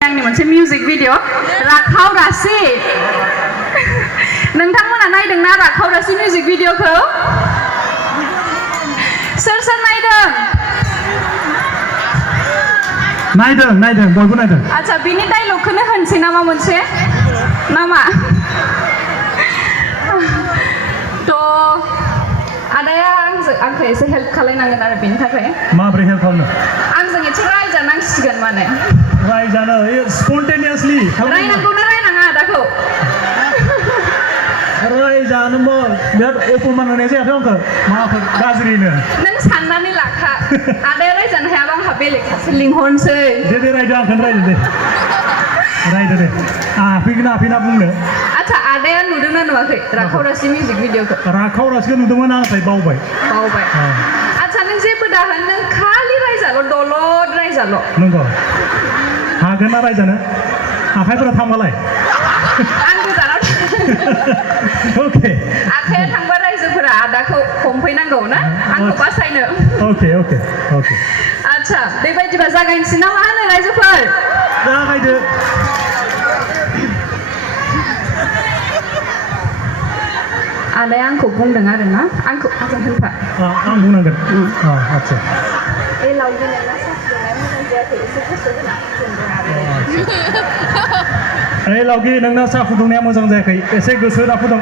नि मोनसे music video राखाव रासि नोंथांमोना नायदोंना राखाव रासि मिउजिक भिडिअखौ सोर सोर नायदों बयबो नायदों आच्छा बिनि डायलगखौनो होनसै नामा मोनसे नामा थ' आदाया आंखौ एसे हेल्प खालायनांगोन आरो बेनि थाखाय माबोरै हेल्प खालामनो आंजों एसे रायजानांसिगोन माने रायजानो स्पन्टेनियासलि रायनांगौ ना रायनाङा आदाखौ रायजानो बिराद अपमान होनाय जायाखै आंखौ माबाफोर गाज्रिनो नों साननानै लाखा आदाया रायजानो हायाबा आंहा बेलेग सासे लिंहरनोसै दे रायदो आंखौनो रायदो दे आफैना बुंनो आच्छा आदाया नुदोंना नुवाखै राखाव रासि मिउजिक भिडिअखौ राखाव रासिखौ नुदोंमोन आं नाथाय बावबाय आच्छा नों जेबो दाहोन नों खालि रायजाल' दलद रायजाल' नंगौ हागोन ना रायजानो आखाइफोरा थांबालाय आं गोजानाव अके आखाइया थांबा रायजोफोरा आदाखौ हमफैनांगौ ना आंखौ बासायनो अके आच्छा बेबायदिबा जागायनोसै ना मा होनो रायजोफोर जागायदो आदाया आंखौ बुंदों आरो ना आंखौ आंजों होनफा आं बुंनांगोन आच्छा ए लावदि नोंना साफुदुंनाया मोजां जायाखै एसे गोसो होना फुदुंदों आरो ओइ लावगि नोंना साहा फुदुंनाया मोजां जायाखै एसे गोसो होना फुदुं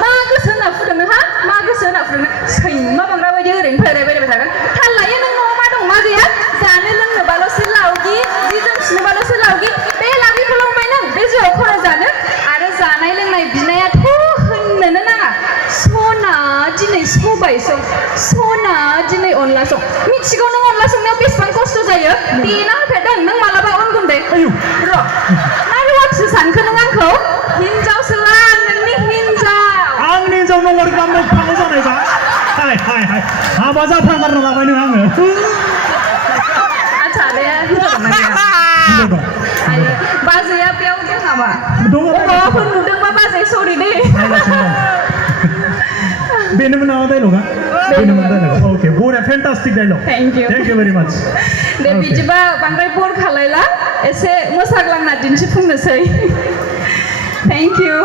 मा गोसो होना फुदुंनो हा मा गोसो होना फुदुंनो सैमा बांग्रा बायदि ओरैनो फैरायबाय थागोन थाल लायो नों न'आव मा दं मा गैया जानो लोंनोबाल'सो लावगि जि जोम सुनोबाल'सो लावगि बे लावगिखौ लांबाय नों बे जिउआव खर' जानो आरो जानाय लोंनाय बिनायाथ' होननोनो नाङा सना दिनै सबाय सना दिनै अनला सं मिथिगौ नों अनला संनायाव बेसेबां खस्थ' जायो देना होफेरदों नों मालाबा अन गुन्दै र' ना रुवाथिसो सानखो नों आंखौ हिनजावसो नोंनि हिनजाव आंनि हिनजाव नंगौ गामनो फांगौ जानायबा हाय हाबा जाथारगारना लाबाय नों आङो आच्छा आदाया हिनजाव दं आरो बाजैया बेयाव दं नामा माबाफोर नुदोंबा बाजै सरि दे बेनोमोन नामा डायलगा ओके बरिया fantastic dialogue thank you very much दे बिदिबा बांद्राय बर खालायला एसे मोसाग्लांना दिन्थिफुंनोसै थेंक इउ